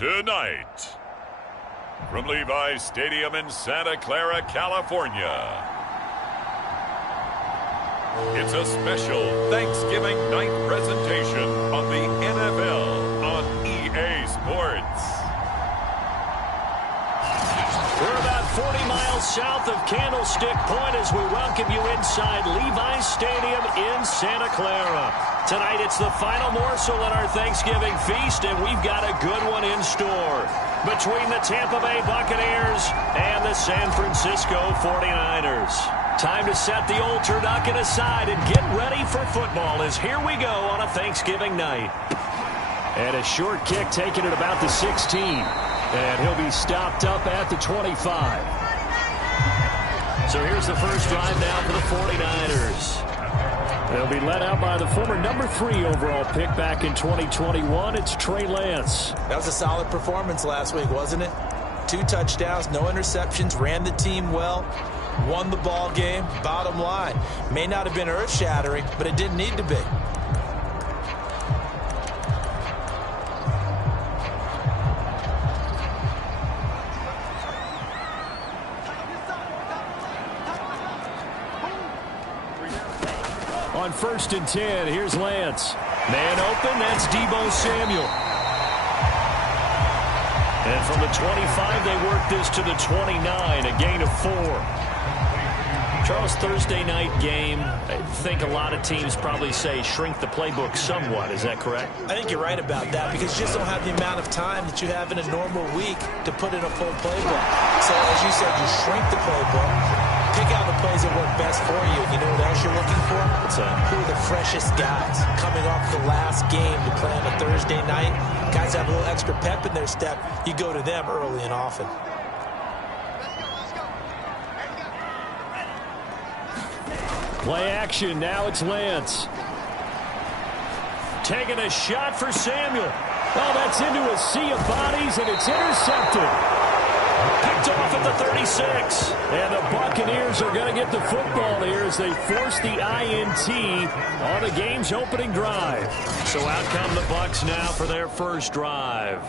Tonight, from Levi's Stadium in Santa Clara, California, it's a special Thanksgiving night presentation of the NFL on EA Sports. We're about 40 miles south of Candlestick Point as we welcome you inside Levi's Stadium in Santa Clara. Tonight it's the final morsel in our Thanksgiving feast, and we've got a good one in store between the Tampa Bay Buccaneers and the San Francisco 49ers. Time to set the old turducken aside and get ready for football as here we go on a Thanksgiving night. And a short kick taken at about the 16. And he'll be stopped up at the 25. So here's the first drive now for the 49ers. They'll be led out by the former number 3 overall pick back in 2021. It's Trey Lance. That was a solid performance last week, wasn't it? 2 touchdowns, no interceptions, ran the team well, won the ball game. Bottom line, may not have been earth-shattering, but it didn't need to be. On 1st and 10, here's Lance. Man open, that's Deebo Samuel. And from the 25, they work this to the 29, a gain of 4. Charles, Thursday night game, I think a lot of teams probably say shrink the playbook somewhat. Is that correct? I think you're right about that because you just don't have the amount of time that you have in a normal week to put in a full playbook. So, as you said, you shrink the playbook. Pick out the plays that work best for you. You know what else you're looking for? Who are the freshest guys coming off the last game to play on a Thursday night? Guys have a little extra pep in their step. You go to them early and often. Play action. Now it's Lance. Taking a shot for Samuel. Oh, that's into a sea of bodies, and it's intercepted. Picked off at the 36. And the Buccaneers are going to get the football here as they force the INT on the game's opening drive. So out come the Bucs now for their first drive.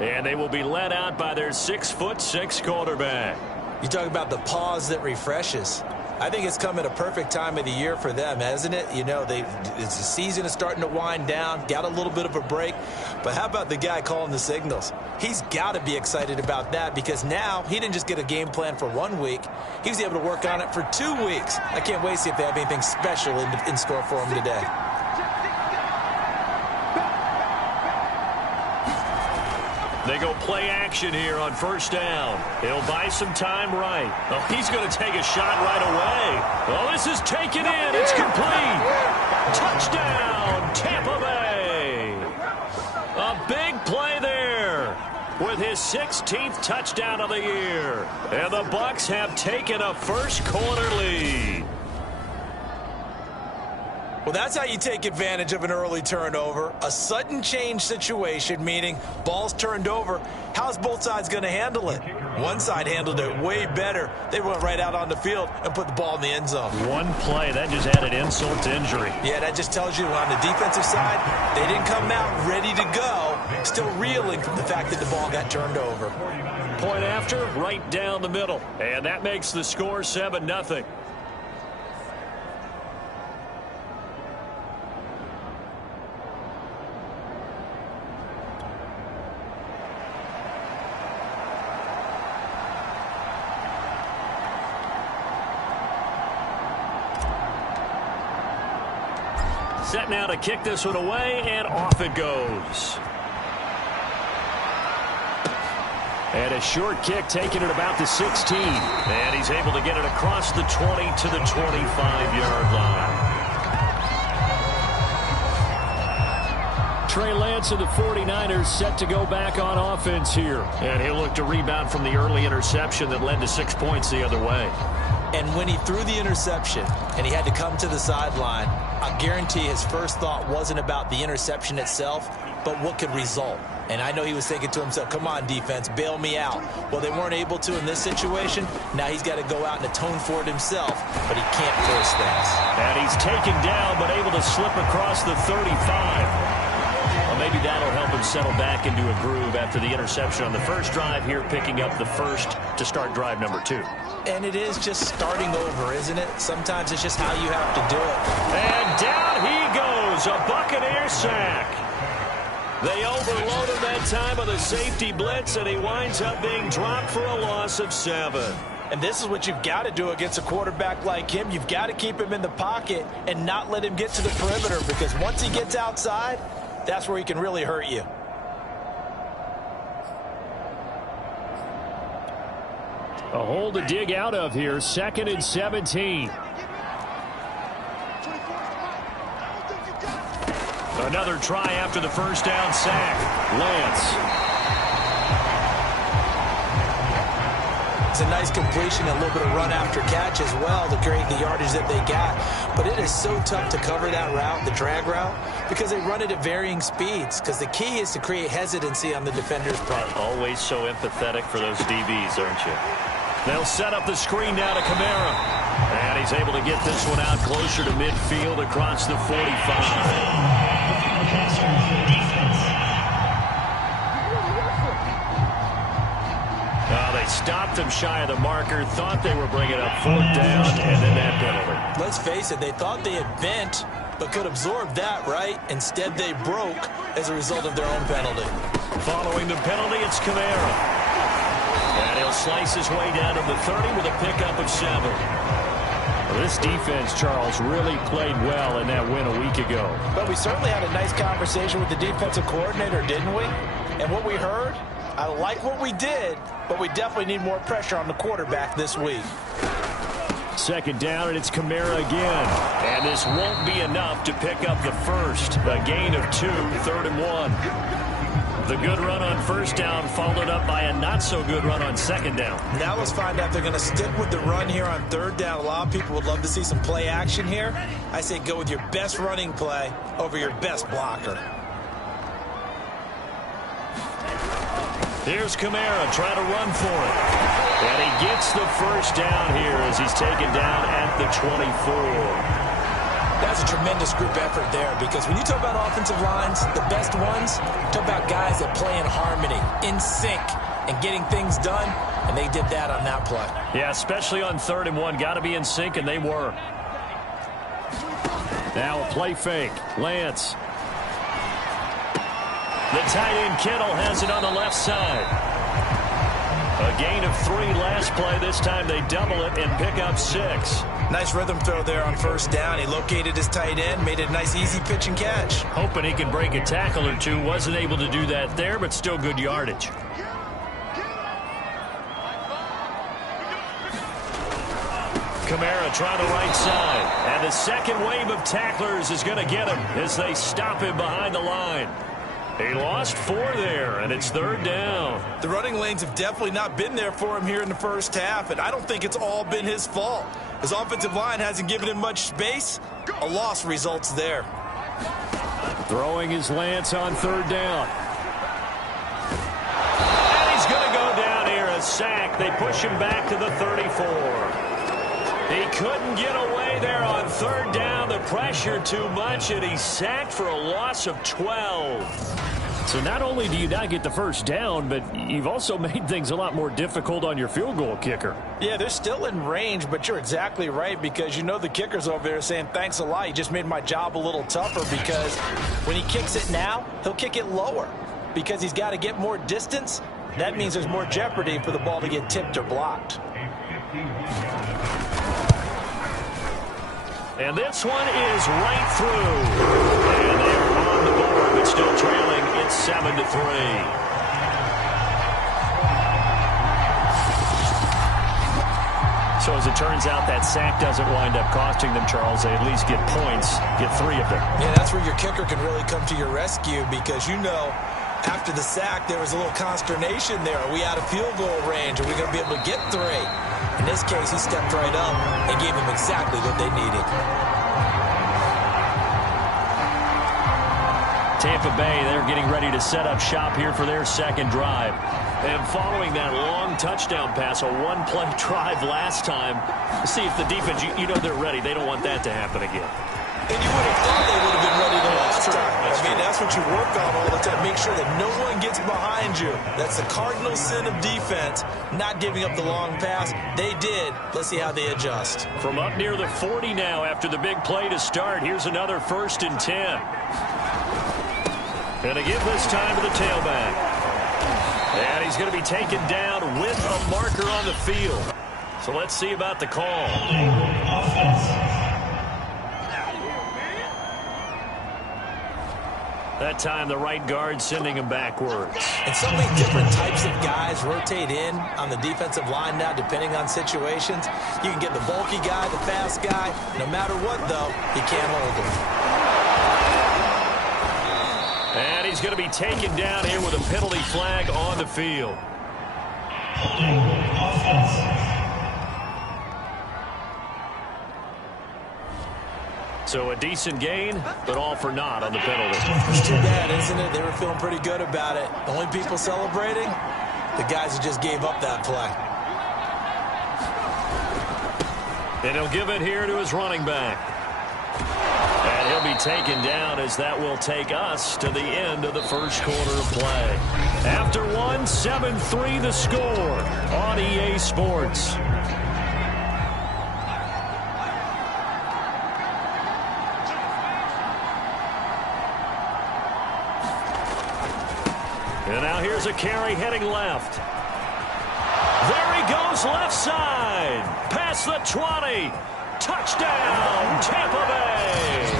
And they will be led out by their 6'6" quarterback. You talk about the pause that refreshes. I think it's come at a perfect time of the year for them, hasn't it? You know, the season is starting to wind down, got a little bit of a break. But how about the guy calling the signals? He's got to be excited about that because now he didn't just get a game plan for 1 week. He was able to work on it for 2 weeks. I can't wait to see if they have anything special in store for him today. They go play action here on 1st down. He'll buy some time right. Oh, he's going to take a shot right away. Oh, this is taken in. It's complete. Touchdown, Tampa Bay. A big play there with his 16th touchdown of the year. And the Bucs have taken a first-quarter lead. Well, that's how you take advantage of an early turnover. A sudden change situation, meaning ball's turned over. How's both sides going to handle it? One side handled it way better. They went right out on the field and put the ball in the end zone. One play, that just added insult to injury. Yeah, that just tells you on the defensive side, they didn't come out ready to go, still reeling from the fact that the ball got turned over. Point after, right down the middle. And that makes the score 7-0. Set now to kick this one away, and off it goes. And a short kick taken at about the 16. And he's able to get it across the 20 to the 25-yard line. Trey Lance of the 49ers set to go back on offense here. And he'll look to rebound from the early interception that led to 6 points the other way. And when he threw the interception and he had to come to the sideline, I guarantee his first thought wasn't about the interception itself, but what could result. And I know he was thinking to himself, come on, defense, bail me out. Well, they weren't able to in this situation. Now he's got to go out and atone for it himself, but he can't force things. And he's taken down, but able to slip across the 35. Well, they maybe that'll help him settle back into a groove after the interception on the first drive here, picking up the first to start drive number 2. And it is just starting over, isn't it? Sometimes it's just how you have to do it. And down he goes, a Buccaneer sack. They overload him that time of the safety blitz, and he winds up being dropped for a loss of 7. And this is what you've got to do against a quarterback like him. You've got to keep him in the pocket and not let him get to the perimeter, because once he gets outside, that's where he can really hurt you. A hole to dig out of here, 2nd and 17. Another try after the first down sack. Lance. It's a nice completion, a little bit of run after catch as well to create the yardage that they got. But it is so tough to cover that route, the drag route, because they run it at varying speeds. Because the key is to create hesitancy on the defender's part. Always so empathetic for those DBs, aren't you? They'll set up the screen now to Kamara. And he's able to get this one out closer to midfield across the 45. They stopped him shy of the marker, thought they were bringing up 4th down, and then that penalty. Let's face it, they thought they had bent, but could absorb that, right? Instead, they broke as a result of their own penalty. Following the penalty, it's Kamara. And he'll slice his way down to the 30 with a pickup of 7. Well, this defense, Charles, really played well in that win a week ago. But we certainly had a nice conversation with the defensive coordinator, didn't we? And what we heard, I like what we did, but we definitely need more pressure on the quarterback this week. 2nd down, and it's Kamara again. And this won't be enough to pick up the first. A gain of 2, 3rd and 1. The good run on 1st down followed up by a not-so-good run on 2nd down. Now let's find out if they're going to stick with the run here on 3rd down. A lot of people would love to see some play action here. I say go with your best running play over your best blocker. Here's Kamara trying to run for it. And he gets the first down here as he's taken down at the 24. That's a tremendous group effort there, because when you talk about offensive lines, the best ones, talk about guys that play in harmony, in sync, and getting things done, and they did that on that play. Yeah, especially on 3rd and 1. Got to be in sync, and they were. Now a play fake. Lance. The tight end Kittle has it on the left side. A gain of 3 last play. This time they double it and pick up 6. Nice rhythm throw there on 1st down. He located his tight end, made it a nice easy pitch and catch. Hoping he can break a tackle or two. Wasn't able to do that there, but still good yardage. Kamara trying the right side. And the second wave of tacklers is going to get him as they stop him behind the line. He lost 4 there, and it's 3rd down. The running lanes have definitely not been there for him here in the first half, and I don't think it's all been his fault. His offensive line hasn't given him much space. A loss results there. Throwing his Lance on 3rd down. And he's going to go down here, a sack. They push him back to the 34. He couldn't get away there on 3rd down. The pressure too much, and he's sacked for a loss of 12. So not only do you not get the first down, but you've also made things a lot more difficult on your field goal kicker. Yeah, they're still in range, but you're exactly right, because you know the kicker's over there saying, thanks a lot. You just made my job a little tougher, because when he kicks it now, he'll kick it lower because he's got to get more distance. That means there's more jeopardy for the ball to get tipped or blocked. And this one is right through. And they're on the board, but still trailing. It's 7-3. So as it turns out, that sack doesn't wind up costing them, Charles. They at least get points, get 3 of them. Yeah, that's where your kicker can really come to your rescue, because you know after the sack there was a little consternation there. Are we out of field goal range? Are we going to be able to get 3? In this case, he stepped right up and gave them exactly what they needed. Tampa Bay, they're getting ready to set up shop here for their second drive. And following that long touchdown pass, a one-play drive last time, see if the defense, you know they're ready. They don't want that to happen again. And you would have thought they would have been ready the last this time. I mean, that's what you work on all the time. Make sure that no one gets behind you. That's the cardinal sin of defense, not giving up the long pass. They did. Let's see how they adjust. From up near the 40 now after the big play to start. Here's another 1st and 10. And to give this time to the tailback. And he's going to be taken down with a marker on the field. So let's see about the call. That time the right guard sending him backwards. And so many different types of guys rotate in on the defensive line now depending on situations. You can get the bulky guy, the fast guy. No matter what, though, he can't hold him. And he's going to be taken down here with a penalty flag on the field. So a decent gain, but all for naught on the penalty. It's too bad, isn't it? They were feeling pretty good about it. The only people celebrating, the guys who just gave up that play. And he'll give it here to his running back. And he'll be taken down as that will take us to the end of the first quarter of play. After one, 7-3 the score on EA Sports. And now here's a carry heading left. There he goes left side. Past the 20. Touchdown, Tampa Bay.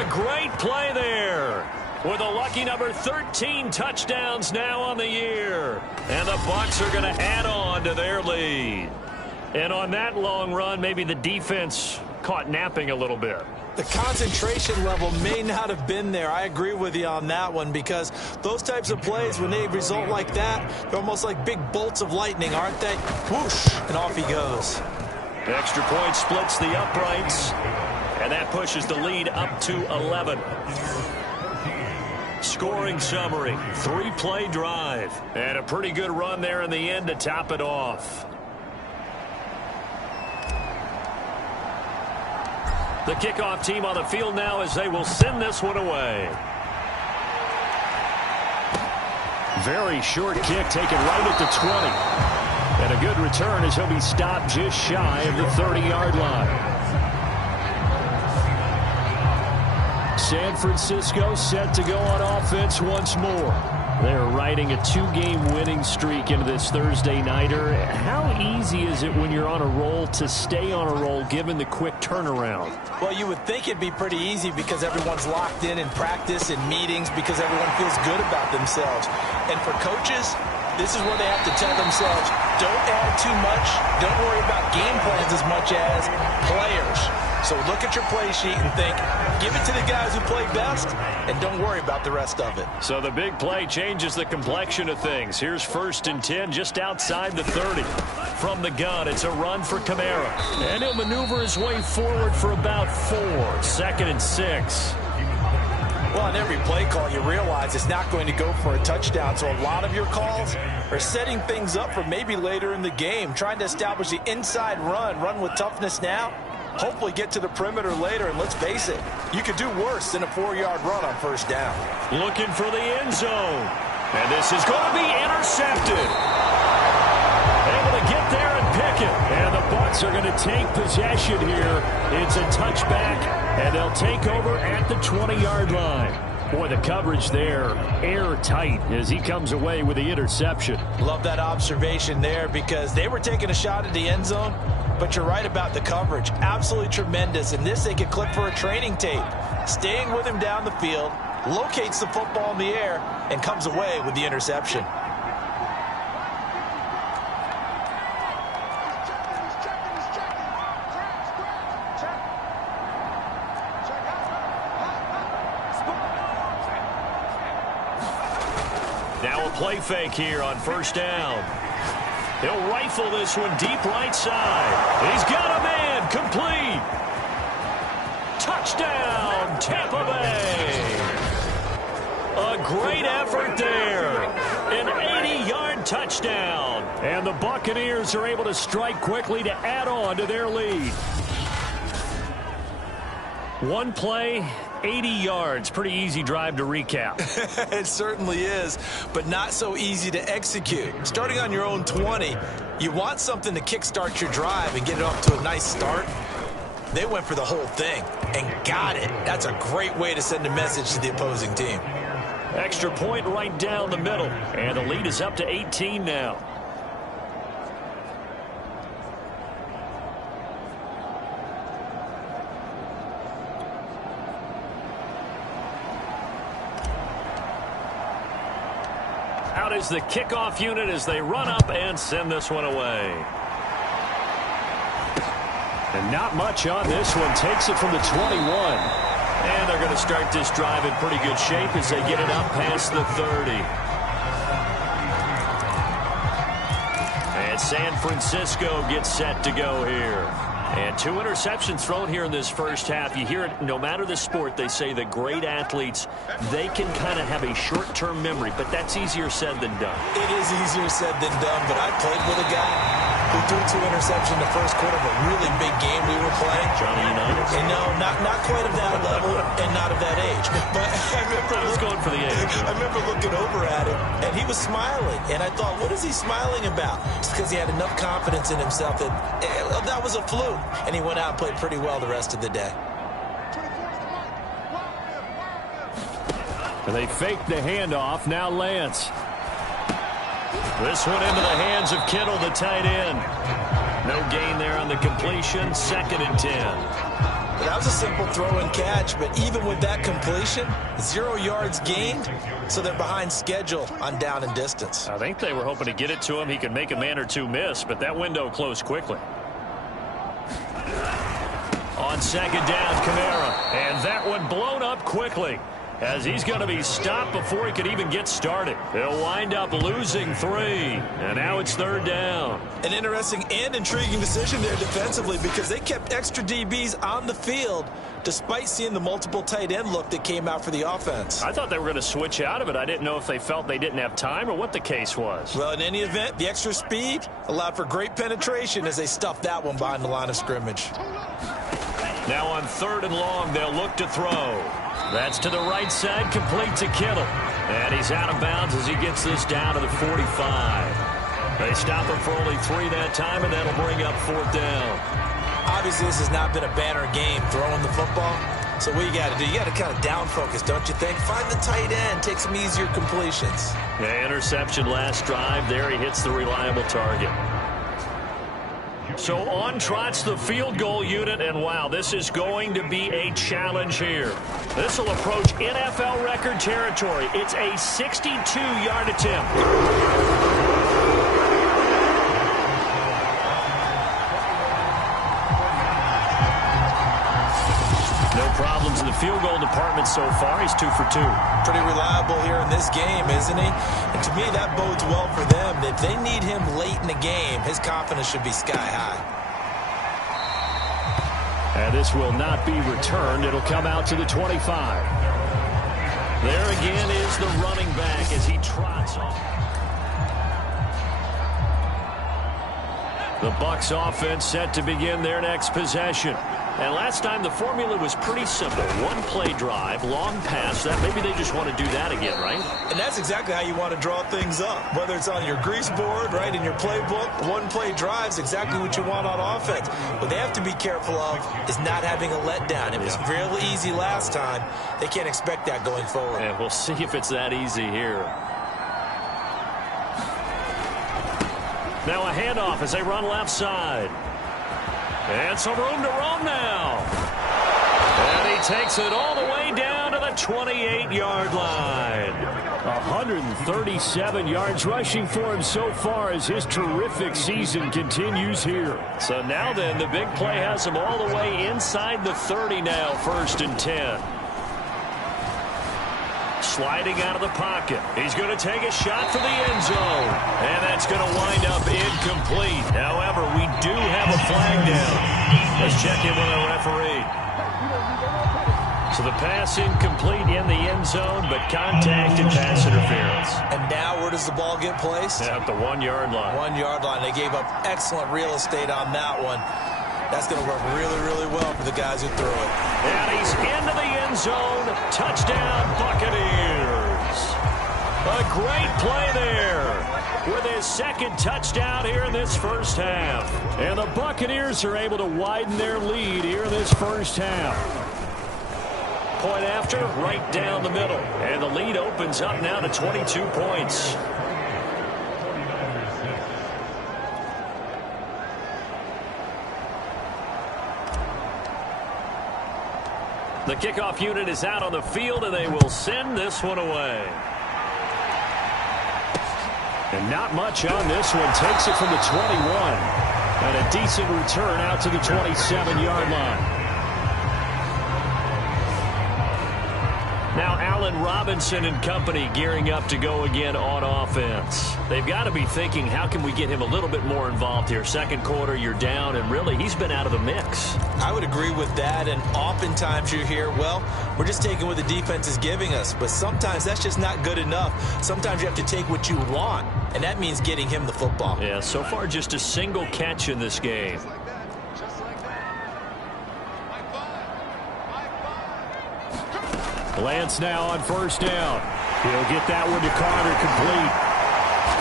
A great play there. With a lucky number 13 touchdowns now on the year. And the Bucs are going to add on to their lead. And on that long run, maybe the defense caught napping a little bit. The concentration level may not have been there. I agree with you on that one because those types of plays, when they result like that, they're almost like big bolts of lightning, aren't they? Whoosh, and off he goes. Extra point splits the uprights, and that pushes the lead up to 11. Scoring summary, 3-play drive, and a pretty good run there in the end to top it off. The kickoff team on the field now as they will send this one away. Very short kick taken right at the 20. And a good return as he'll be stopped just shy of the 30-yard line. San Francisco set to go on offense once more. They're riding a 2-game winning streak into this Thursday nighter. How easy is it when you're on a roll to stay on a roll given the quick turnaround? Well, you would think it'd be pretty easy because everyone's locked in practice and meetings because everyone feels good about themselves. And for coaches, this is where they have to tell themselves, don't add too much. Don't worry about game plans as much as players. So look at your play sheet and think, give it to the guys who play best, and don't worry about the rest of it. So the big play changes the complexion of things. Here's 1st and 10 just outside the 30. From the gun, it's a run for Kamara. And he'll maneuver his way forward for about 4. 2nd and 6. Well, on every play call, you realize it's not going to go for a touchdown. So a lot of your calls are setting things up for maybe later in the game, trying to establish the inside run with toughness now. Hopefully get to the perimeter later, and let's face it, you could do worse than a 4-yard run on 1st down. Looking for the end zone. And this is going to be intercepted. Able to get there and pick it. And the Bucs are going to take possession here. It's a touchback, and they'll take over at the 20-yard line. Boy, the coverage there, airtight as he comes away with the interception. Love that observation there because they were taking a shot at the end zone, but you're right about the coverage. Absolutely tremendous. And this they could clip for a training tape. Staying with him down the field, locates the football in the air, and comes away with the interception. Now a play fake here on 1st down. He'll rifle this one deep right side. He's got a man complete. Touchdown, Tampa Bay. A great effort there. An 80-yard touchdown. And the Buccaneers are able to strike quickly to add on to their lead. One play, 80 yards. Pretty easy drive to recap. It certainly is, but not so easy to execute. Starting on your own 20, you want something to kickstart your drive and get it off to a nice start. They went for the whole thing and got it. That's a great way to send a message to the opposing team. Extra point right down the middle, and the lead is up to 18 now. Out is the kickoff unit as they run up and send this one away. And not much on this one. Takes it from the 21. And they're going to start this drive in pretty good shape as they get it up past the 30. And San Francisco gets set to go here. And 2 interceptions thrown here in this first half. You hear it, no matter the sport, they say that great athletes, they can kind of have a short-term memory, but that's easier said than done. It is easier said than done, but I played with a guy who threw 2 interceptions in the first quarter of a really big game we were playing. Johnny Unitas? And no, not quite of that level and not of that age. But I was going for the age. I remember looking over at him, and he was smiling. And I thought, what is he smiling about? Just because he had enough confidence in himself that that was a fluke. And he went out and played pretty well the rest of the day. And they fake the handoff. Now Lance. This one into the hands of Kittle, the tight end. No gain there on the completion. 2nd and 10. That was a simple throw and catch, but even with that completion, 0 yards gained, so they're behind schedule on down and distance. I think they were hoping to get it to him. He could make a man or two miss, but that window closed quickly. On 2nd down, Kamara. And that one blown up quickly as he's going to be stopped before he could even get started. They'll wind up losing 3. And now it's 3rd down. An interesting and intriguing decision there defensively because they kept extra DBs on the field despite seeing the multiple tight end look that came out for the offense. I thought they were going to switch out of it. I didn't know if they felt they didn't have time or what the case was. Well, in any event, the extra speed allowed for great penetration as they stuffed that one behind the line of scrimmage. Now on 3rd and long, they'll look to throw. That's to the right side, complete to Kittle. And he's out of bounds as he gets this down to the 45. They stop him for only 3 that time, and that'll bring up 4th down. Obviously, this has not been a banner game throwing the football. So what you got to do, you got to kind of down focus, don't you think? Find the tight end, take some easier completions. Yeah, interception last drive. There he hits the reliable target. So on trots the field goal unit, and wow, this is going to be a challenge here. This will approach NFL record territory. It's a 62-yard attempt. Problems in the field goal department so far. He's 2 for 2. Pretty reliable here in this game, isn't he? And to me, that bodes well for them. If they need him late in the game, his confidence should be sky high. And this will not be returned. It'll come out to the 25. There again is the running back as he trots on. The Bucs offense set to begin their next possession. And last time the formula was pretty simple. 1 play drive, long pass. That maybe they just want to do that again, right? And that's exactly how you want to draw things up. Whether it's on your grease board, right, in your playbook, 1 play drive is exactly what you want on offense. What they have to be careful of is not having a letdown. It was real easy last time. They can't expect that going forward. And we'll see if it's that easy here. Now a handoff as they run left side. And some room to roam now. And he takes it all the way down to the 28-yard line. 137 yards rushing for him so far as his terrific season continues here. So now then, the big play has him all the way inside the 30 now, 1st and 10. Sliding out of the pocket. He's going to take a shot for the end zone. And that's going to wind up incomplete. However, we do have a flag down. Let's check in with our referee. So the pass incomplete in the end zone, but contact and pass interference. And now where does the ball get placed? At the 1-yard line. 1-yard line. They gave up excellent real estate on that one. That's going to work really, really well for the guys who throw it. And he's into the end zone. Touchdown, Buccaneers. A great play there with his second touchdown here in this first half. And the Buccaneers are able to widen their lead here in this first half. Point after, right down the middle. And the lead opens up now to 22 points. The kickoff unit is out on the field, and they will send this one away. And not much on this one. Takes it from the 21. And a decent return out to the 27-yard line. Now Allen Robinson and company gearing up to go again on offense. They've got to be thinking, how can we get him a little bit more involved here? Second quarter, you're down, and really, he's been out of the mix. I would agree with that, and oftentimes you're here, well, we're just taking what the defense is giving us, but sometimes that's just not good enough. Sometimes you have to take what you want, and that means getting him the football. Yeah, so far just a single catch in this game. Lance now on first down. He'll get that one to Carter complete.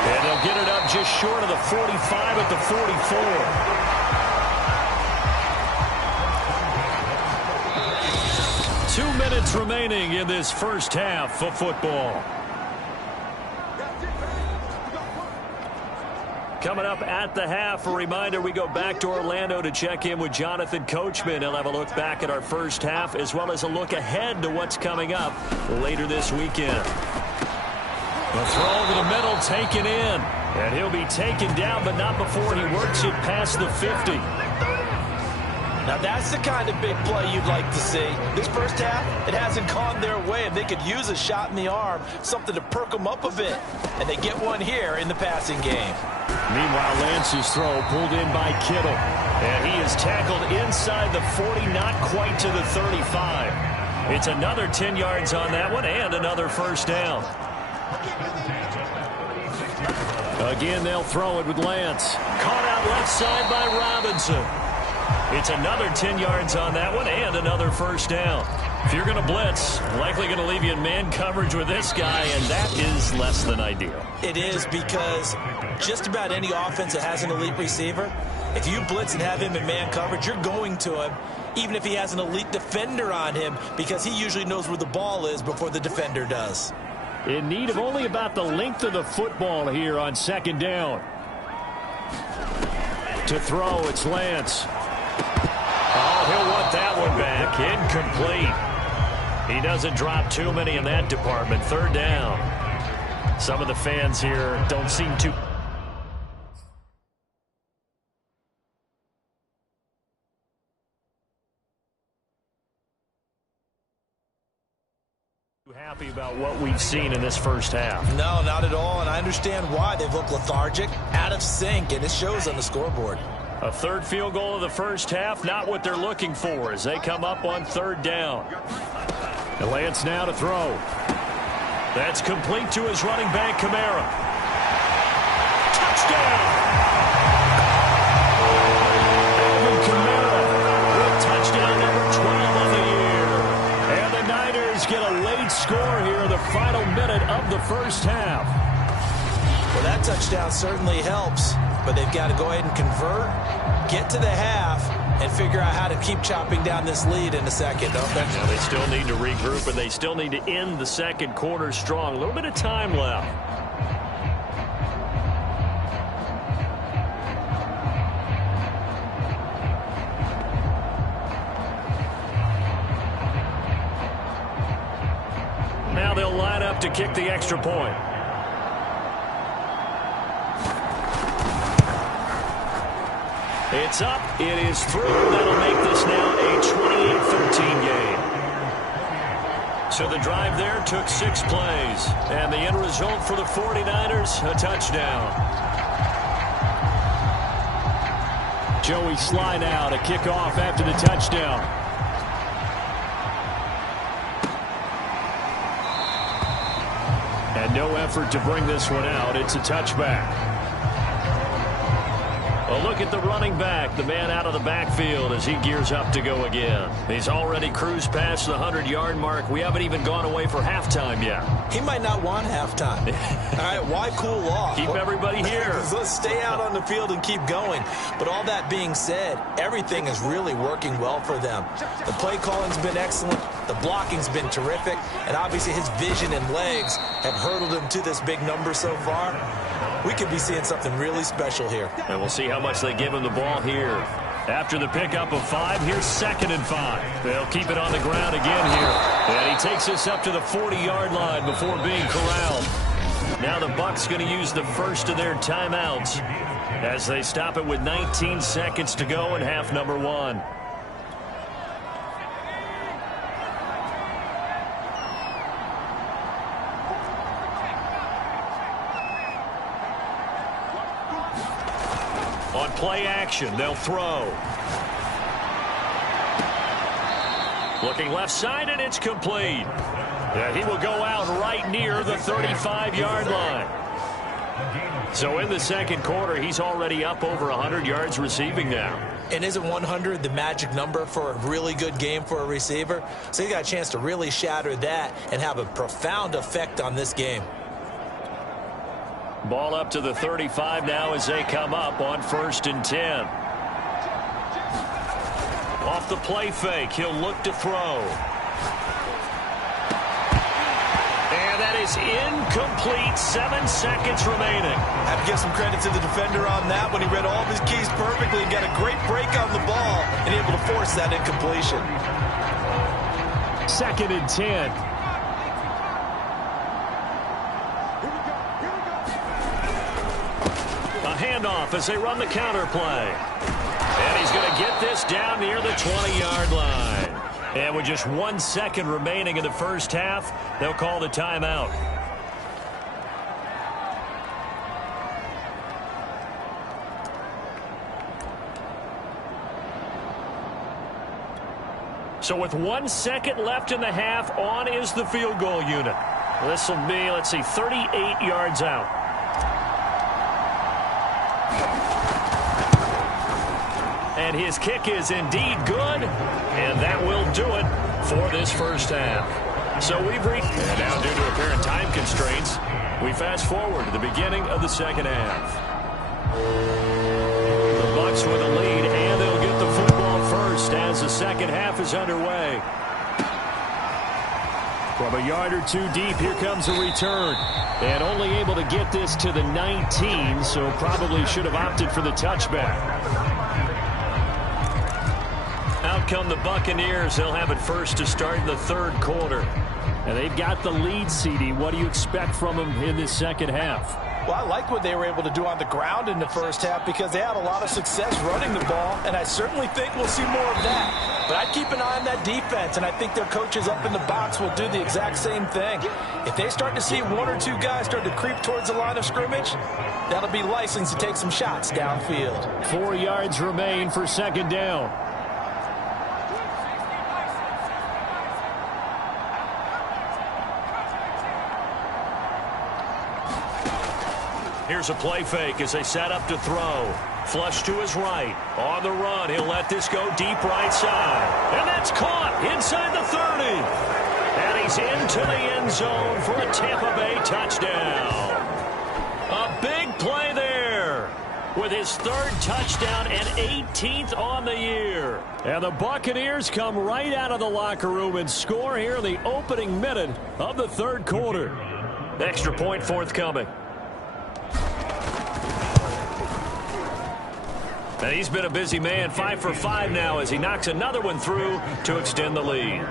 And they'll get it up just short of the 45 at the 44. 2 minutes remaining in this first half of football. Coming up at the half, a reminder, we go back to Orlando to check in with Jonathan Coachman. He'll have a look back at our first half as well as a look ahead to what's coming up later this weekend. The throw to the middle taken in. And he'll be taken down, but not before he works it past the 50. Now that's the kind of big play you'd like to see. This first half, it hasn't gone their way, and they could use a shot in the arm, something to perk them up a bit. And they get one here in the passing game. Meanwhile, Lance's throw pulled in by Kittle. And he is tackled inside the 40, not quite to the 35. It's another 10 yards on that one and another first down. Again, they'll throw it with Lance. Caught out left side by Robinson. It's another 10 yards on that one and another first down. If you're going to blitz, likely going to leave you in man coverage with this guy, and that is less than ideal. It is, because just about any offense that has an elite receiver, if you blitz and have him in man coverage, you're going to him, even if he has an elite defender on him, because he usually knows where the ball is before the defender does. In need of only about the length of the football here on second down. To throw, it's Lance. Oh, he'll want that one back. Incomplete. He doesn't drop too many in that department. Third down. Some of the fans here don't seem too happy about what we've seen in this first half. No, not at all, and I understand why. They've looked lethargic, out of sync, and it shows on the scoreboard. A third field goal of the first half, not what they're looking for as they come up on third down. And Lance now to throw. That's complete to his running back, Kamara. Touchdown! Alvin Kamara with touchdown number 12 of the year. And the Niners get a late score here in the final minute of the first half. Well, that touchdown certainly helps, but they've got to go ahead and convert, get to the half, and figure out how to keep chopping down this lead in the second, don't they? Yeah, they still need to regroup, and they still need to end the second quarter strong. A little bit of time left. Now they'll line up to kick the extra point. It's up. It is through. That'll make this now a 28-13 game. So the drive there took 6 plays. And the end result for the 49ers, a touchdown. Joey slide out, a kickoff after the touchdown. And no effort to bring this one out. It's a touchback. A look at the running back, the man out of the backfield as he gears up to go again. He's already cruised past the 100-yard mark. We haven't even gone away for halftime yet. He might not want halftime. All right, why cool off? Keep everybody here. Let's stay out on the field and keep going. But all that being said, everything is really working well for them. The play calling's been excellent. The blocking's been terrific. And obviously his vision and legs have hurdled him to this big number so far. We could be seeing something really special here. And we'll see how much they give him the ball here. After the pickup of 5, here's 2nd and 5. They'll keep it on the ground again here. And he takes us up to the 40-yard line before being corralled. Now the Bucs going to use the first of their timeouts as they stop it with 19 seconds to go in half number 1. On play action, they'll throw. Looking left side, and it's complete. Yeah, he will go out right near the 35-yard line. So in the second quarter, he's already up over 100 yards receiving now. And isn't 100 the magic number for a really good game for a receiver? So he got a chance to really shatter that and have a profound effect on this game. Ball up to the 35 now as they come up on 1st and 10. Off the play fake, he'll look to throw. And that is incomplete. 7 seconds remaining. I have to give some credit to the defender on that when he read all of his keys perfectly and got a great break on the ball and able to force that incompletion. 2nd and 10. Handoff as they run the counter play. And he's going to get this down near the 20-yard line. And with just 1 second remaining in the first half, they'll call the timeout. So with 1 second left in the half, on is the field goal unit. This will be, let's see, 38 yards out. And his kick is indeed good, and that will do it for this first half. So we've reached, and now due to apparent time constraints, we fast forward to the beginning of the second half. The Bucs with a lead, and they'll get the football first as the second half is underway. From a yard or 2 deep, here comes a return. And only able to get this to the 19, so probably should have opted for the touchback. Out come the Buccaneers. They'll have it first to start in the third quarter. And they've got the lead, CD. What do you expect from them in this second half? Well, I like what they were able to do on the ground in the first half because they had a lot of success running the ball, and I certainly think we'll see more of that. But I'd keep an eye on that defense, and I think their coaches up in the box will do the exact same thing. If they start to see 1 or 2 guys start to creep towards the line of scrimmage, that'll be license to take some shots downfield. 4 yards remain for 2nd down. Here's a play fake as they set up to throw. Flush to his right. On the run, he'll let this go deep right side. And that's caught inside the 30. And he's into the end zone for a Tampa Bay touchdown. A big play there with his 3rd touchdown and 18th on the year. And the Buccaneers come right out of the locker room and score here in the opening minute of the 3rd quarter. Extra point forthcoming. And he's been a busy man, 5 for 5 now as he knocks another one through to extend the lead.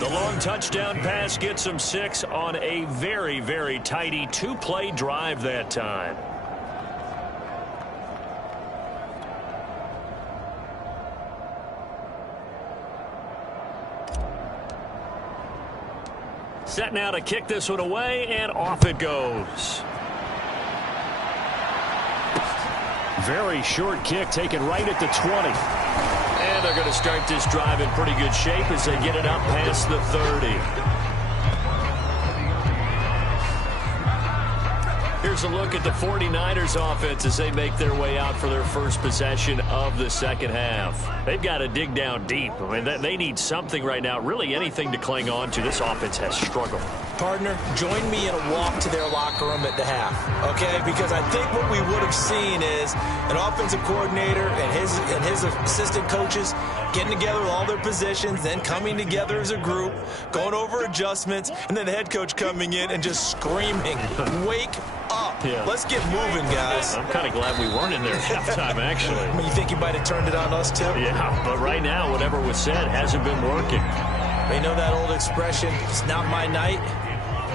The long touchdown pass gets him 6 on a very, very tidy 2-play drive that time. Set now to kick this one away, and off it goes. Very short kick taken right at the 20. And they're going to start this drive in pretty good shape as they get it up past the 30. Here's a look at the 49ers offense as they make their way out for their first possession of the second half. They've got to dig down deep. I mean, they need something right now, really anything to cling on to. This offense has struggled. Partner, join me in a walk to their locker room at the half, okay? Because I think what we would have seen is an offensive coordinator and his assistant coaches getting together with all their positions, then coming together as a group, going over adjustments, and then the head coach coming in and just screaming, wake up. Yeah. Let's get moving, guys. I'm kind of glad we weren't in there at halftime, actually. I mean, you think you might have turned it on us, too? Yeah, but right now, whatever was said hasn't been working. You know that old expression, it's not my night?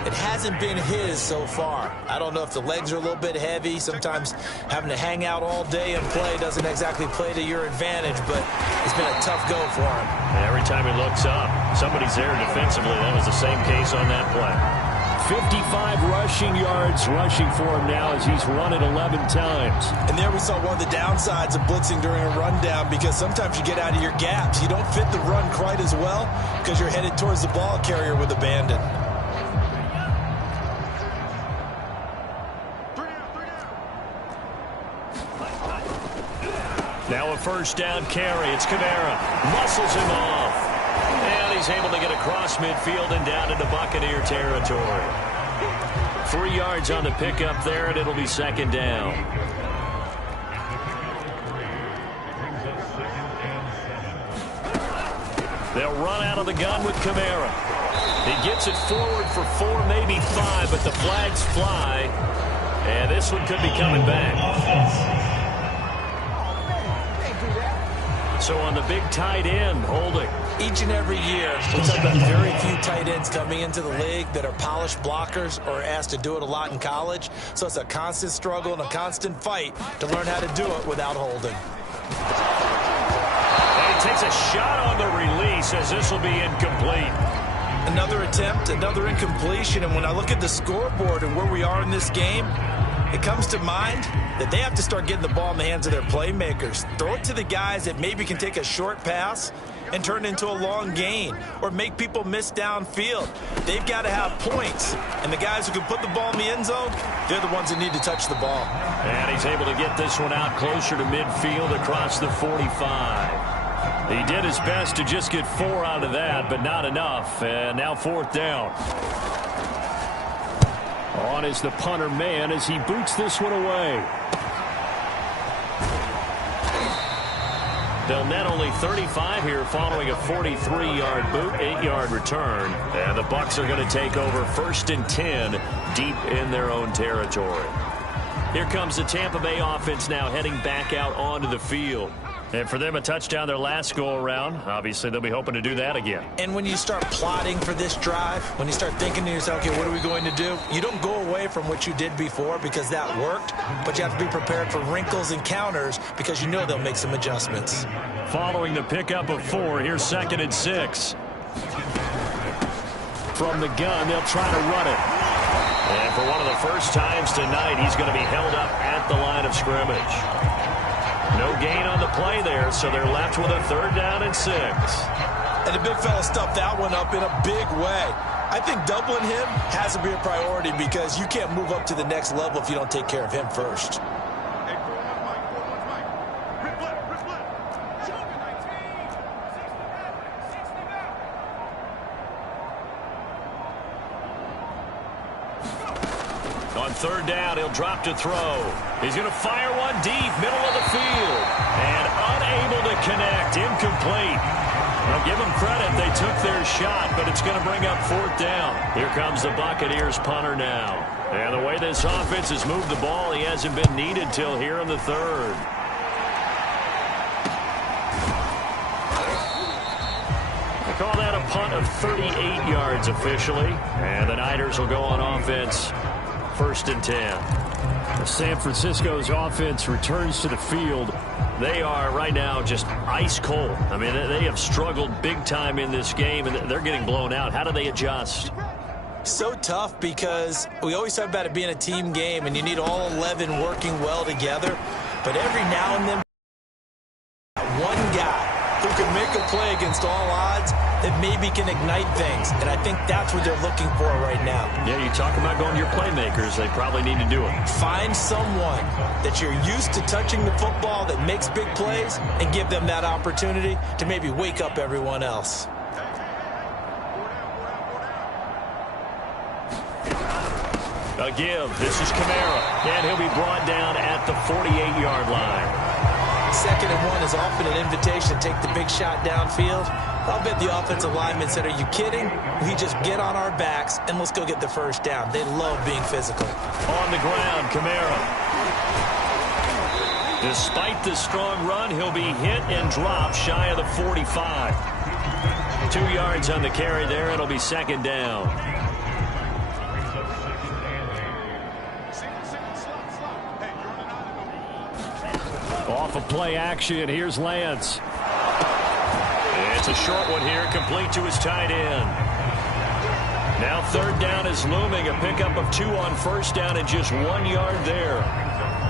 It hasn't been his so far. I don't know if the legs are a little bit heavy. Sometimes having to hang out all day and play doesn't exactly play to your advantage, but it's been a tough go for him. And every time he looks up, somebody's there defensively. That was the same case on that play. 55 rushing yards rushing for him now as he's run it 11 times. And there we saw one of the downsides of blitzing during a rundown, because sometimes you get out of your gaps. You don't fit the run quite as well because you're headed towards the ball carrier with abandon. Now a first down carry. It's Kamara. Muscles him off. And he's able to get across midfield and down into Buccaneer territory. 3 yards on the pickup there, and it'll be second down. They'll run out of the gun with Kamara. He gets it forward for 4, maybe 5, but the flags fly. And this one could be coming back. So on the big tight end, holding. Each and every year, we talk about very few tight ends coming into the league that are polished blockers or asked to do it a lot in college. So it's a constant struggle and a constant fight to learn how to do it without holding. And he takes a shot on the release as this will be incomplete. Another attempt, another incompletion. And when I look at the scoreboard and where we are in this game, it comes to mind that they have to start getting the ball in the hands of their playmakers. Throw it to the guys that maybe can take a short pass and turn it into a long gain or make people miss downfield. They've got to have points. And the guys who can put the ball in the end zone, they're the ones that need to touch the ball. And he's able to get this one out closer to midfield across the 45. He did his best to just get 4 out of that, but not enough. And now fourth down. On is the punter man as he boots this one away. They'll net only 35 here following a 43-yard boot, 8-yard return. And the Bucs are going to take over 1st and 10 deep in their own territory. Here comes the Tampa Bay offense now heading back out onto the field. And for them, a touchdown their last go-around. Obviously, they'll be hoping to do that again. And when you start plotting for this drive, when you start thinking to yourself, okay, what are we going to do? You don't go away from what you did before because that worked, but you have to be prepared for wrinkles and counters because you know they'll make some adjustments. Following the pickup of 4, here's 2nd and 6. From the gun, they'll try to run it. And for one of the first times tonight, he's going to be held up at the line of scrimmage. No gain on the play there, so they're left with a 3rd down and 6. And the big fella stuffed that one up in a big way. I think doubling him has to be a priority because you can't move up to the next level if you don't take care of him first. On 3rd down, he'll drop to throw. He's going to fire one deep, middle of the field. And unable to connect, incomplete. Well, give them credit, they took their shot, but it's going to bring up 4th down. Here comes the Buccaneers punter now. And the way this offense has moved the ball, he hasn't been needed till here in the 3rd. They call that a punt of 38 yards officially. And the Niners will go on offense. 1st and 10. San Francisco's offense returns to the field. They are right now just ice cold. I mean, they have struggled big time in this game, and they're getting blown out. How do they adjust? So tough because we always talk about it being a team game, and you need all 11 working well together. But every now and then, one guy who can make a play against all odds that maybe can ignite things, and I think that's what they're looking for right now. Yeah, you talk about going to your playmakers, they probably need to do it. Find someone that you're used to touching the football that makes big plays and give them that opportunity to maybe wake up everyone else. A give. This is Kamara, and he'll be brought down at the 48-yard line. 2nd and 1 is often an invitation to take the big shot downfield. I'll bet the offensive lineman said, "Are you kidding? We just get on our backs and let's go get the first down." They love being physical. On the ground, Kamara. Despite the strong run, he'll be hit and dropped shy of the 45. 2 yards on the carry there. It'll be 2nd down. Off of play action, here's Lance. It's a short one here, complete to his tight end. Now 3rd down is looming, a pickup of 2 on 1st down and just 1 yard there.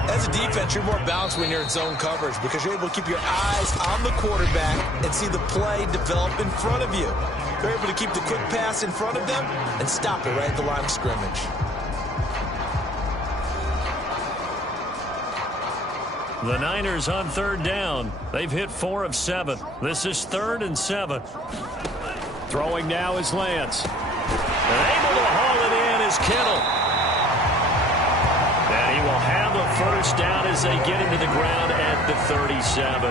As a defense, you're more balanced when you're in zone coverage because you're able to keep your eyes on the quarterback and see the play develop in front of you. They're able to keep the quick pass in front of them and stop it right at the line of scrimmage. The Niners on 3rd down. They've hit 4 of 7. This is 3rd and 7. Throwing now is Lance. And able to haul it in is Kittle. And he will have a 1st down as they get into the ground at the 37.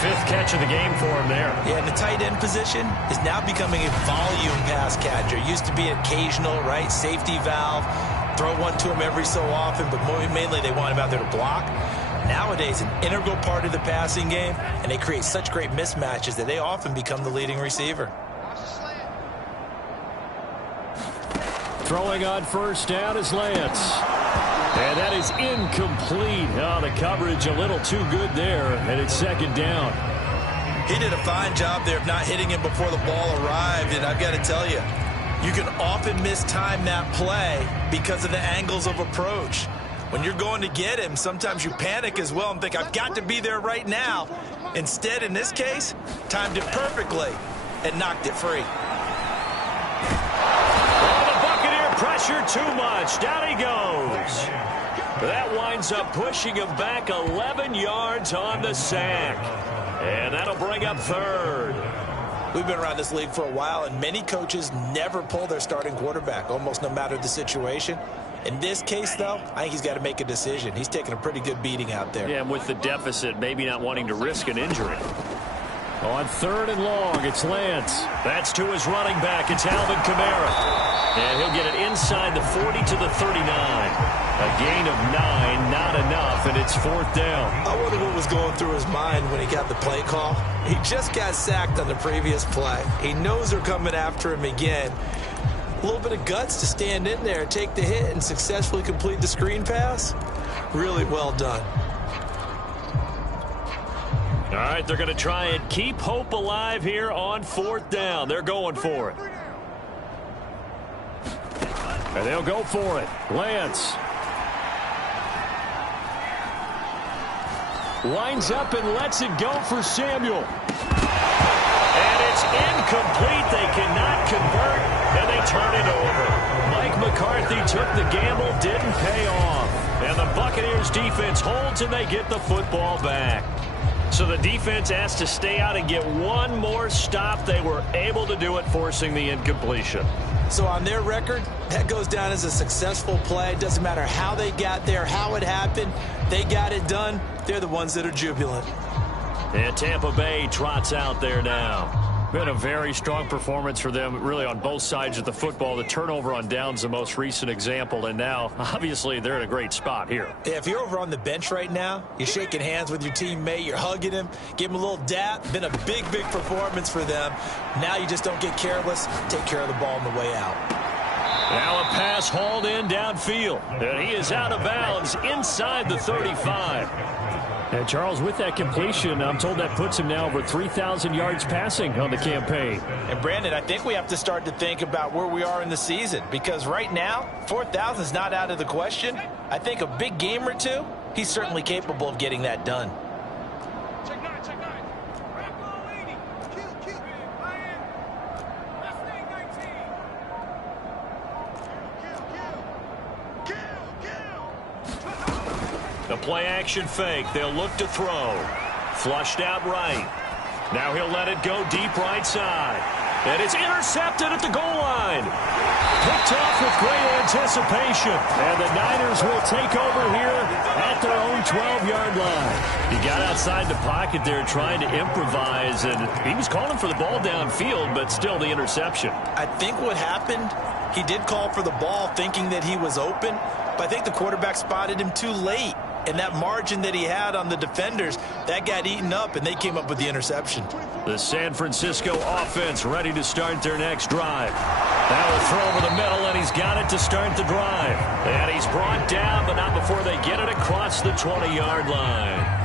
5th catch of the game for him there. Yeah, and the tight end position is now becoming a volume pass catcher. Used to be occasional, right? Safety valve. Throw one to him every so often, but mainly they want him out there to block. Nowadays, an integral part of the passing game, and they create such great mismatches that they often become the leading receiver. Throwing on 1st down is Lance. And that is incomplete. Oh, the coverage a little too good there, and it's 2nd down. He did a fine job there of not hitting him before the ball arrived, and I've got to tell you, you can often mistime that play because of the angles of approach. When you're going to get him, sometimes you panic as well and think, I've got to be there right now. Instead, in this case, timed it perfectly and knocked it free. Oh, the Buccaneer pressure too much. Down he goes. That winds up pushing him back 11 yards on the sack. And that'll bring up 3rd. We've been around this league for a while, and many coaches never pull their starting quarterback, almost no matter the situation. In this case, though, I think he's got to make a decision. He's taking a pretty good beating out there. Yeah, and with the deficit, maybe not wanting to risk an injury. On 3rd and long, it's Lance. That's to his running back. It's Alvin Kamara. And he'll get it inside the 40 to the 39. A gain of 9, not enough, and it's 4th down. I wonder what was going through his mind when he got the play call. He just got sacked on the previous play. He knows they're coming after him again. A little bit of guts to stand in there, take the hit, and successfully complete the screen pass. Really well done. All right, they're going to try and keep hope alive here on 4th down. They're going for it. And they'll go for it. Lance. Lines up and lets it go for Samuel. And it's incomplete. They cannot convert, and they turn it over. Mike McCarthy took the gamble, didn't pay off. And the Buccaneers defense holds, and they get the football back. So the defense asked to stay out and get one more stop. They were able to do it, forcing the incompletion. So on their record, that goes down as a successful play. It doesn't matter how they got there, how it happened. They got it done. They're the ones that are jubilant. And Tampa Bay trots out there now. Been a very strong performance for them, really, on both sides of the football. The turnover on downs, the most recent example, and now, obviously, they're in a great spot here. Yeah, if you're over on the bench right now, you're shaking hands with your teammate, you're hugging him, give him a little dap. Been a big, big performance for them. Now you just don't get careless. Take care of the ball on the way out. Now a pass hauled in downfield, and he is out of bounds inside the 35. And Charles, with that completion, I'm told that puts him now over 3,000 yards passing on the campaign. And Brandon, I think we have to start to think about where we are in the season, because right now, 4,000 is not out of the question. I think a big game or two, he's certainly capable of getting that done. The play action fake. They'll look to throw. Flushed out right. Now he'll let it go deep right side. And it's intercepted at the goal line. Picked off with great anticipation. And the Niners will take over here at their own 12-yard line. He got outside the pocket there trying to improvise, and he was calling for the ball downfield, but still the interception. I think what happened, he did call for the ball thinking that he was open, but I think the quarterback spotted him too late. And that margin that he had on the defenders, that got eaten up, and they came up with the interception. The San Francisco offense ready to start their next drive. Now a throw over the middle, and he's got it to start the drive. And he's brought down, but not before they get it across the 20-yard line.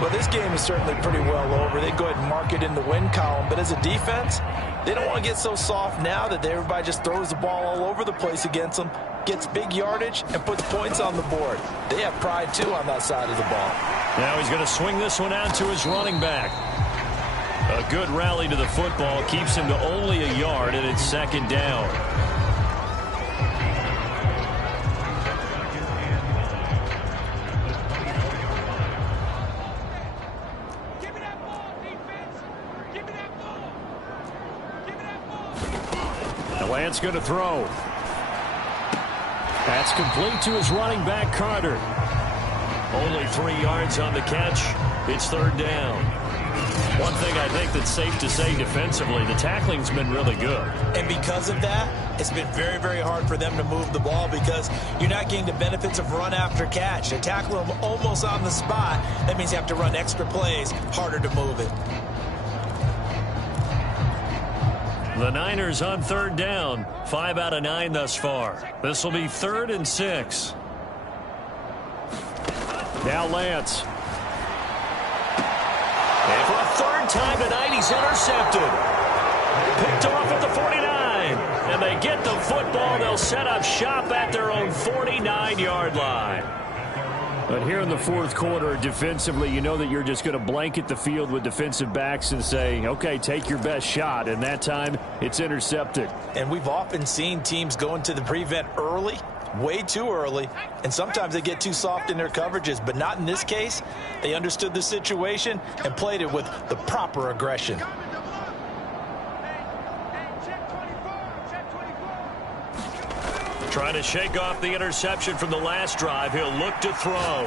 Well, this game is certainly pretty well over. They go ahead and mark it in the win column. But as a defense, they don't want to get so soft now that everybody just throws the ball all over the place against them, gets big yardage, and puts points on the board. They have pride, too, on that side of the ball. Now he's going to swing this one out to his running back. A good rally to the football keeps him to only a yard, and it's second down. Lance going to throw. That's complete to his running back, Carter. Only 3 yards on the catch. It's third down. One thing I think that's safe to say defensively, the tackling's been really good. And because of that, it's been very, very hard for them to move the ball because you're not getting the benefits of run after catch. They tackle them almost on the spot. That means you have to run extra plays, harder to move it. The Niners on third down. 5 out of 9 thus far. This will be 3rd and 6. Now Lance. And for a third time tonight, he's intercepted. Picked off at the 49. And they get the football. They'll set up shop at their own 49-yard line. But here in the fourth quarter, defensively, you know that you're just going to blanket the field with defensive backs and say, okay, take your best shot. And that time, it's intercepted. And we've often seen teams go into the prevent early, way too early, and sometimes they get too soft in their coverages. But not in this case. They understood the situation and played it with the proper aggression. Trying to shake off the interception from the last drive. He'll look to throw.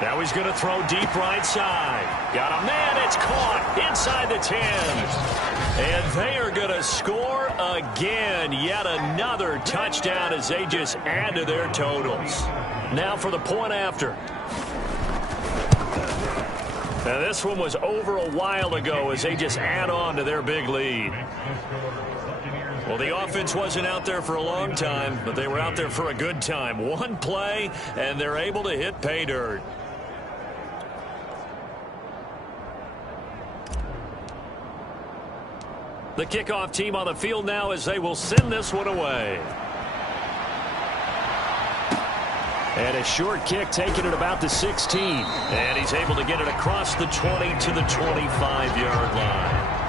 Now he's going to throw deep right side. Got a man. It's caught inside the 10. And they are going to score again. Yet another touchdown as they just add to their totals. Now for the point after. Now this one was over a while ago as they just add on to their big lead. Well, the offense wasn't out there for a long time, but they were out there for a good time. One play, and they're able to hit pay dirt. The kickoff team on the field now as they will send this one away. And a short kick taken at about the 16. And he's able to get it across the 20 to the 25-yard line.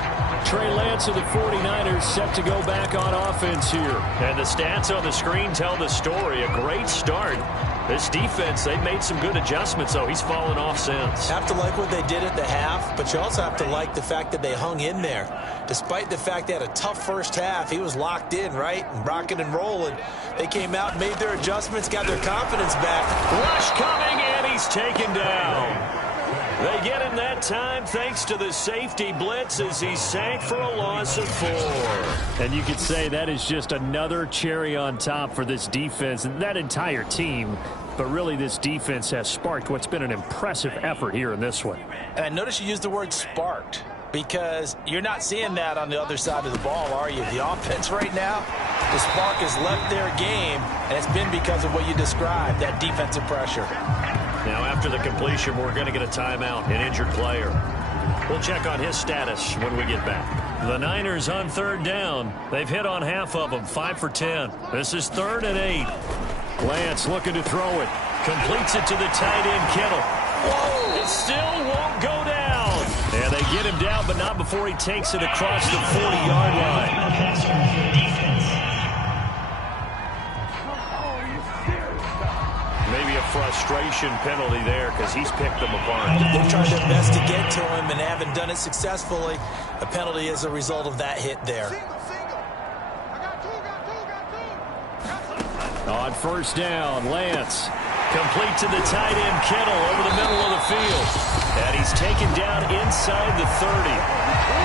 Trey Lance of the 49ers set to go back on offense here. And the stats on the screen tell the story. A great start. This defense, they've made some good adjustments, though. He's fallen off since. Have to like what they did at the half, but you also have to like the fact that they hung in there. Despite the fact they had a tough first half, he was locked in, right? And rocking and rolling. They came out, made their adjustments, got their confidence back. Rush coming, and he's taken down. They get him that time thanks to the safety blitz as he sank for a loss of 4. And you could say that is just another cherry on top for this defense and that entire team. But really, this defense has sparked what's been an impressive effort here in this one. And I noticed you used the word sparked because you're not seeing that on the other side of the ball, are you? The offense right now, the spark has left their game, and it's been because of what you described, that defensive pressure. Now, after the completion, we're going to get a timeout, an injured player. We'll check on his status when we get back. The Niners on third down. They've hit on half of them, 5 for 10. This is 3rd and 8. Lance looking to throw it. Completes it to the tight end, Kittle. Whoa! It still won't go down. And they get him down, but not before he takes it across the 40-yard line. Maybe a frustration penalty there because he's picked them apart. They've tried their best to get to him and haven't done it successfully. A penalty is a result of that hit there. On first down, Lance. Complete to the tight end, Kittle, over the middle of the field. And he's taken down inside the 30.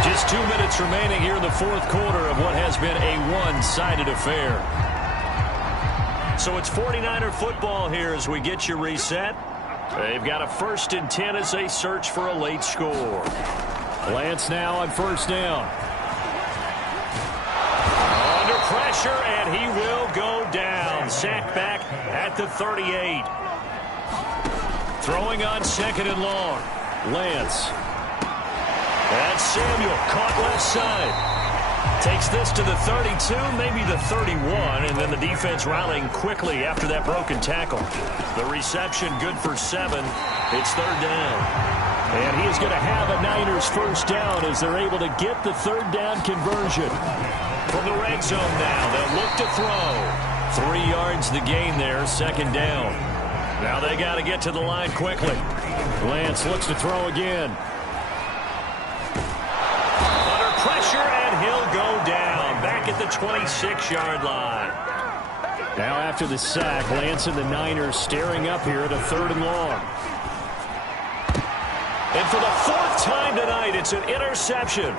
Just 2 minutes remaining here in the fourth quarter of what has been a one-sided affair. So it's 49er football here as we get you reset. They've got a 1st and 10 as they search for a late score. Lance now on first down. Under pressure, and he will go down. Sacked back at the 38. Throwing on 2nd and long. Lance. And Samuel caught left side. Takes this to the 32, maybe the 31, and then the defense rallying quickly after that broken tackle. The reception good for 7. It's 3rd down. And he is going to have a Niners first down as they're able to get the 3rd down conversion. From the red zone now, they'll look to throw. 3 yards the gain there, 2nd down. Now they got to get to the line quickly. Lance looks to throw again. Under pressure, and he'll go down. Back at the 26-yard line. Now after the sack, Lance and the Niners staring up here at a 3rd and long. And for the 4th time tonight, it's an interception.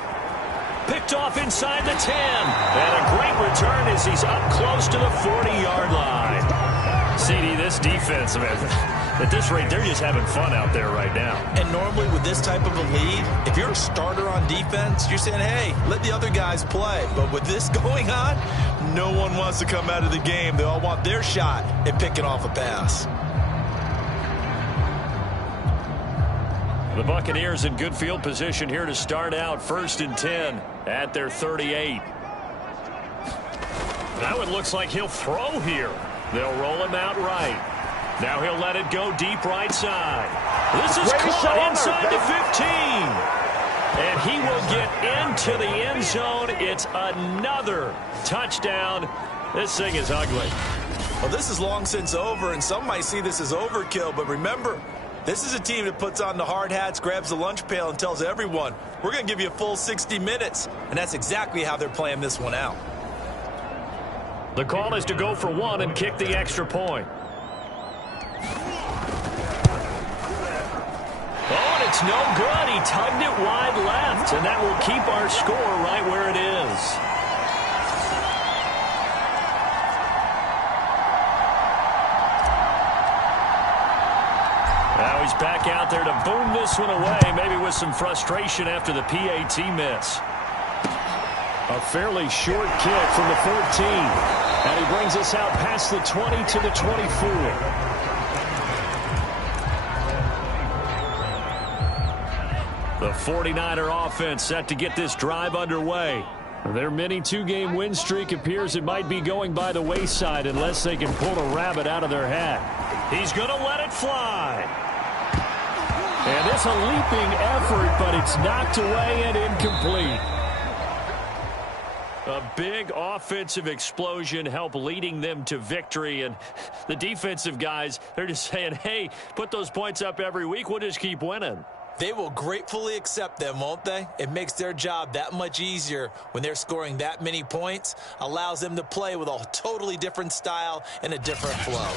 Picked off inside the 10. And a great return as he's up close to the 40-yard line. CD, this defense, man, at this rate, they're just having fun out there right now. And normally with this type of a lead, if you're a starter on defense, you're saying, hey, let the other guys play. But with this going on, no one wants to come out of the game. They all want their shot at picking off a pass. The Buccaneers in good field position here to start out. 1st and 10 at their 38. Now it looks like he'll throw here. They'll roll him out right. Now he'll let it go deep right side. This is caught inside the 15. And he will get into the end zone. It's another touchdown. This thing is ugly. Well, this is long since over, and some might see this as overkill. But remember, this is a team that puts on the hard hats, grabs the lunch pail, and tells everyone, we're going to give you a full 60 minutes. And that's exactly how they're playing this one out. The call is to go for 1 and kick the extra point. Oh, and it's no good. He tugged it wide left, and that will keep our score right where it is. Now he's back out there to boom this one away, maybe with some frustration after the PAT miss. A fairly short kick from the 14. And he brings us out past the 20 to the 24. The 49er offense set to get this drive underway. Their mini 2-game win streak appears it might be going by the wayside unless they can pull a rabbit out of their hat. He's going to let it fly. And it's a leaping effort, but it's knocked away and incomplete. A big offensive explosion helped leading them to victory. And the defensive guys, they're just saying, hey, put those points up every week. We'll just keep winning. They will gratefully accept them, won't they? It makes their job that much easier when they're scoring that many points. Allows them to play with a totally different style and a different flow.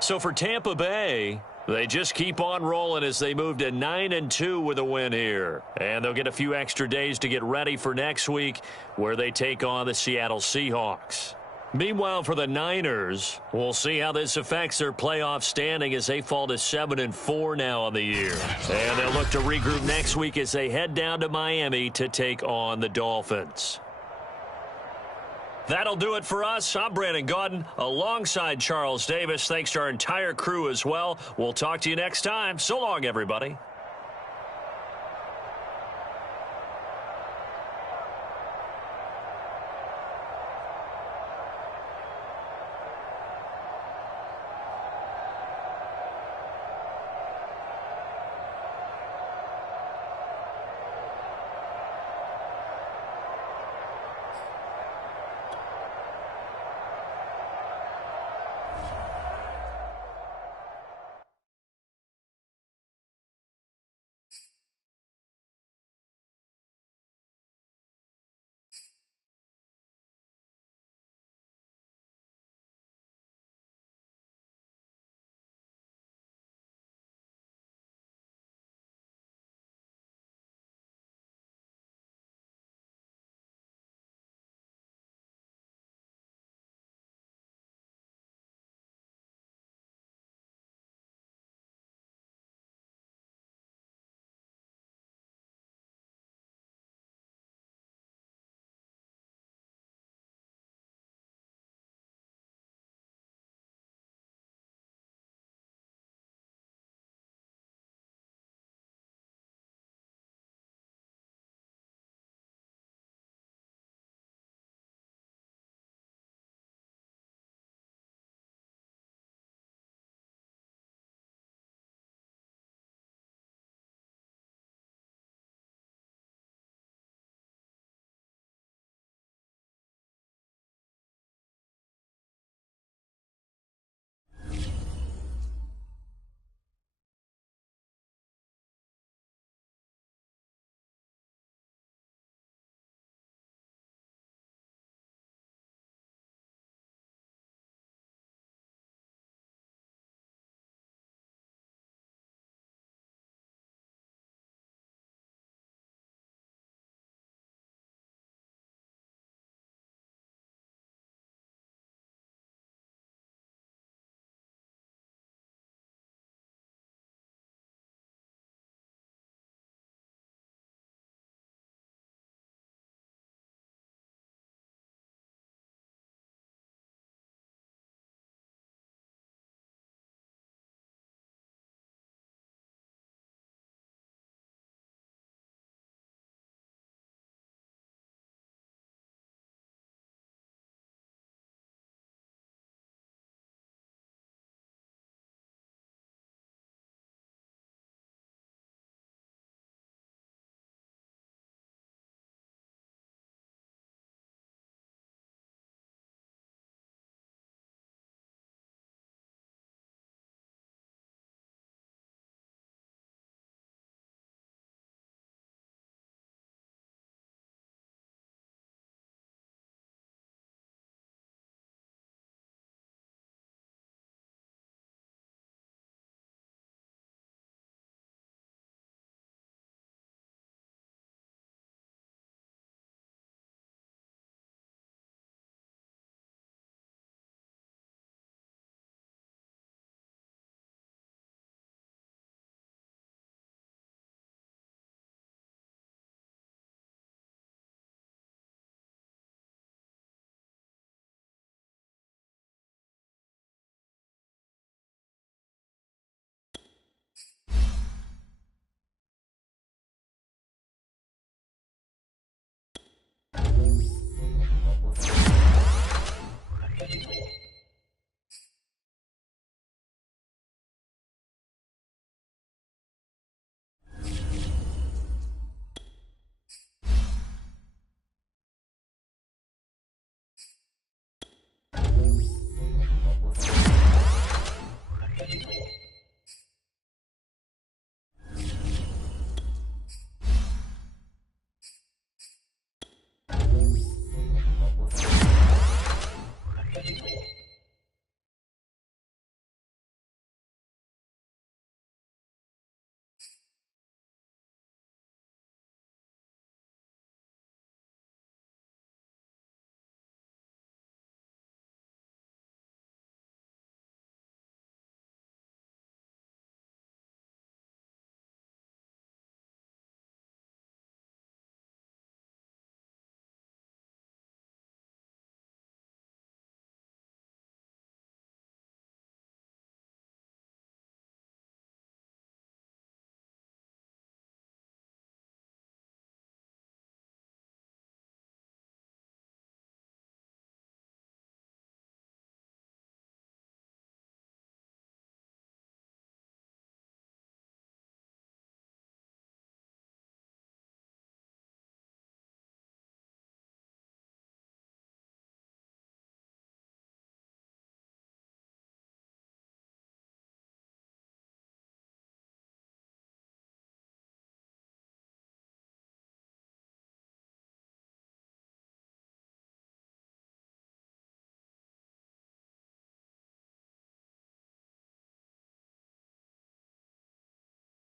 So for Tampa Bay, they just keep on rolling as they move to 9-2 with a win here. And they'll get a few extra days to get ready for next week where they take on the Seattle Seahawks. Meanwhile, for the Niners, we'll see how this affects their playoff standing as they fall to 7-4 now on the year. And they'll look to regroup next week as they head down to Miami to take on the Dolphins. That'll do it for us. I'm Brandon Gaudin alongside Charles Davis. Thanks to our entire crew as well. We'll talk to you next time. So long, everybody.